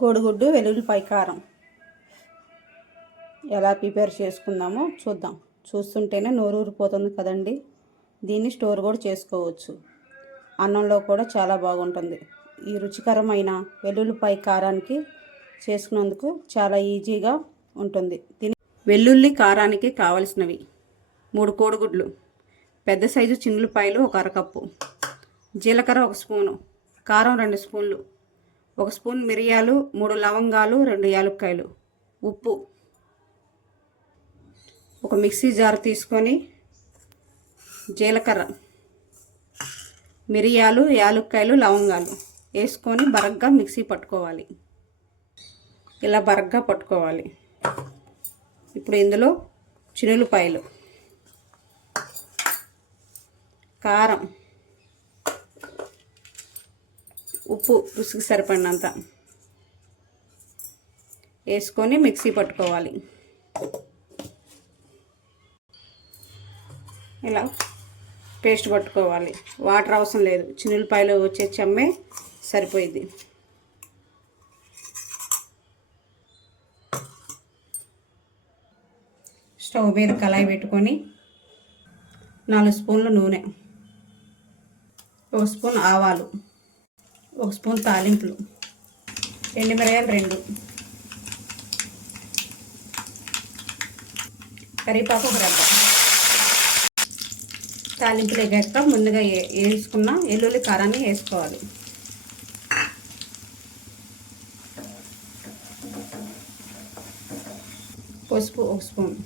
కోడిగుడ్డు వెల్లుల్లిపాయ కారం. ఎలా ప్రిపేర్ చేసుకుందామో చూద్దాం. చూస్తుంటేనే నోరు ఊరిపోతుంది కదండి. దీన్ని స్టోర్ కూడా చేసుకోవచ్చు. అన్నంలో కూడా చాలా బాగుంటుంది. ఈ రుచికరమైన వెల్లుల్లిపాయ కారానికి చేసుకున్నందుకు చాలా ఈజీగా ఉంటుంది. దీని వెల్లుల్లి కారానికి కావలసినవి మూడు కోడిగుడ్లు పెద్ద సైజు చిన్నులపాయలు ఒక అరకప్పు జీలకర్ర ఒక స్పూను కారం రెండు స్పూన్లు ఒక స్పూన్ మిరియాలు మూడు లవంగాలు రెండు యాలక్కాయలు. ఉప్పు. ఒక మిక్సీ జార్ తీసుకొని జీలకర్ర. మిరియాలు యాలక్కాయలు లవంగాలు వేసుకొని బరగ్గా మిక్సీ పట్టుకోవాలి. ఇలా బరగ్గా పట్టుకోవాలి. ఇప్పుడు ఇందులో చినులపాయలు. కారం. ఉప్పు రుచికి సరిపడినంత వేసుకొని మిక్సీ పట్టుకోవాలి. ఇలా పేస్ట్ పట్టుకోవాలి. వాటర్ అవసరం లేదు. చిన్నులపాయలు వచ్చే చెమ్మే సరిపోయింది. స్టవ్ మీద కళాయి పెట్టుకొని నాలుగు స్పూన్ల నూనె ఒక స్పూన్ ఆవాలు. ఒక స్పూన్ తాలింపులు ఎండుమిరగాయలు రెండు. కరివేపాకు ఒక రెబ్బ. తాలింపులు ఎగాక ముందుగా వేసుకున్న ఎల్లుల్లి కారాన్ని వేసుకోవాలి. పసుపు ఒక స్పూన్.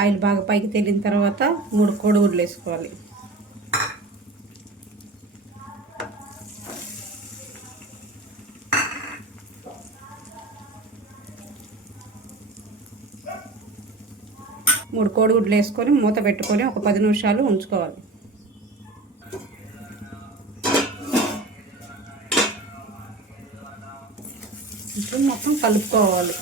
ఆయిల్ బాగా పైకి తేలిన తర్వాత మూడు కోడిగుడ్లు వేసుకోవాలి. మూడు కోడిగుడ్లు వేసుకొని మూత పెట్టుకొని ఒక పది నిమిషాలు ఉంచుకోవాలి. ఇప్పుడు మొత్తం కలుపుకోవాలి.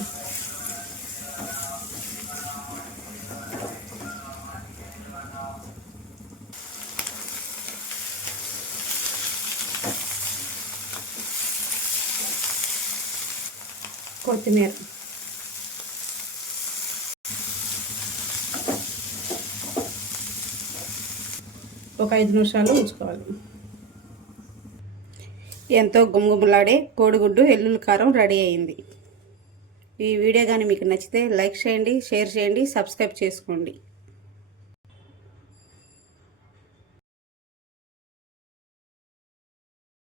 కొత్తిమీర. ఒక ఐదు నిమిషాలు ఉంచుకోవాలి. ఎంతో గుమగుమలాడే కోడిగుడ్డు ఎల్లుల్లి కారం రెడీ అయింది. ఈ వీడియో కానీ మీకు నచ్చితే లైక్ చేయండి షేర్ చేయండి సబ్స్క్రైబ్ చేసుకోండి.